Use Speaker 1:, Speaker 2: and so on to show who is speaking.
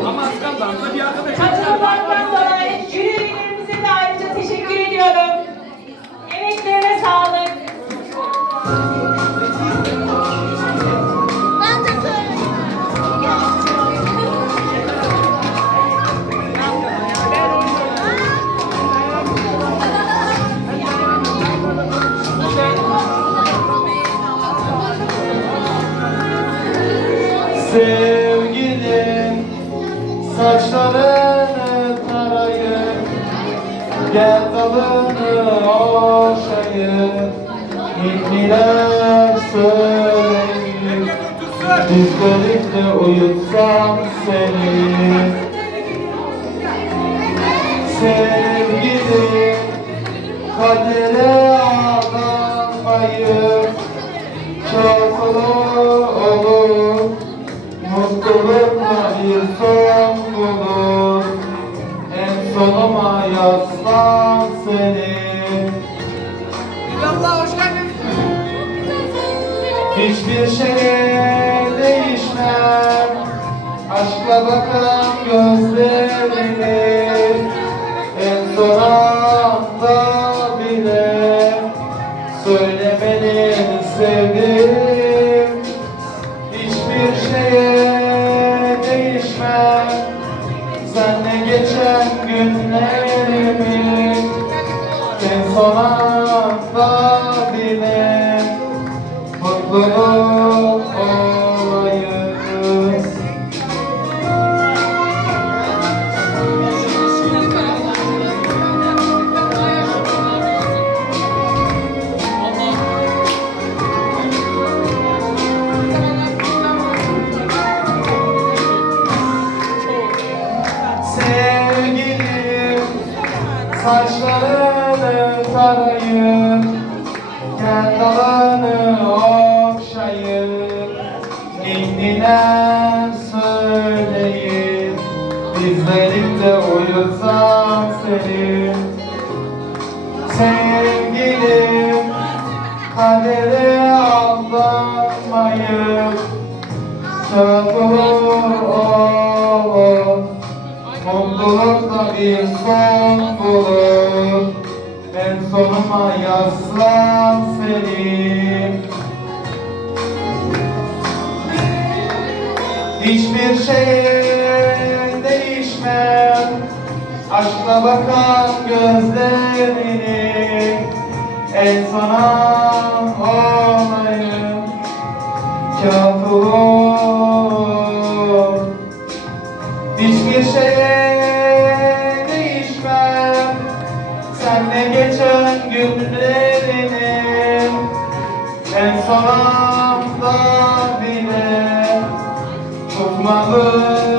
Speaker 1: Ama. Aslında bir arkadaş.
Speaker 2: Katılımlarından dolayı jüri üyelerimize de ayrıca teşekkür ediyorum. Emeklerine sağlık.
Speaker 3: Ben de
Speaker 4: Sevgilim saçlarını tarayın Gel dalını okşayın İndiler söyleyin Düşlerinde uyutsam seni. Sevgilim kadere En sonuma yaslan seni
Speaker 1: Allah hoş geldin.
Speaker 4: Hiçbir şeye değişmem Aşkla bakan gözlerini En son anda bile Söylemeni sevdim Hiçbir şeye değişmem Senle geçen günlerimi En Saçlarını tarayın Gel dalını okşayın İndiler söyleyin Dizlerinde uyusam seni Sevgilim Kadere aldanmayın Sakın olur Mutlulukla bir son bulur En sonuma yaslan seni Hiçbir şeye değişmem. Aşkla bakan gözlerini En sona olayım. Kâf Senle geçen günlerinin En son anda bile Tutmalıyım